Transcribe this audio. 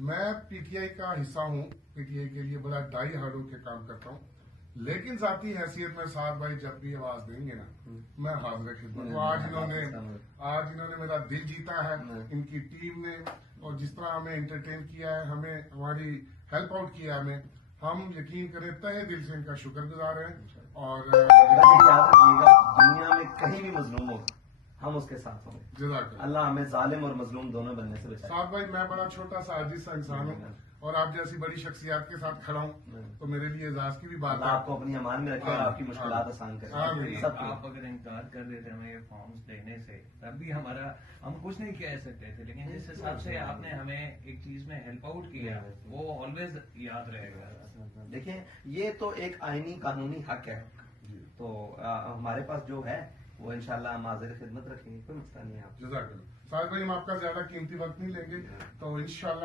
मैं पीटीआई का हिस्सा हूँ, पीटीआई के लिए बड़ा डाई हार्ड होकर काम करता हूँ, लेकिन जाती हैसियत में साथ भाई जब भी आवाज देंगे ना, मैं हाजिर खिदमत हूँ। आज इन्होंने मेरा दिल जीता है, इनकी टीम ने, और जिस तरह हमें एंटरटेन किया है, हमें हमारी हेल्प आउट किया है, हम यकीन करें तहे दिल से इनका शुक्रगुजार हैं। और याद रखिएगा, दुनिया में कहीं भी मजलूम हो हम उसके साथ होंगे। अल्लाह हमें जालिम और मजलूम दोनों बनने से बचाए। साथ भाई मैं बड़ा छोटा सा आजिज सा इंसान हूँ, और आप जैसी बड़ी शख्सियत के साथ खड़ा हूँ, तो मेरे लिए एजाज की भी बात है। आपको अपनी अमान में रखे और आपकी मुश्किलात आसान करे। आप अगर इनकार कर देते हमें ये फॉर्म्स देने से, तब भी हम कुछ नहीं कह सकते थे, लेकिन जिस हिसाब से आपने हमें एक चीज में हेल्प आउट किया वो ऑलवेज याद रहेगा। देखिए, ये तो एक आईनी कानूनी हक है, तो हमारे पास जो है वो इंशाल्लाह हम हाजिर खिदमत रखेंगे, कोई मसला नहीं है। जज़ाकल्लाह। साहिब भाई, हम आपका ज्यादा कीमती वक्त नहीं लेंगे, तो इंशाल्लाह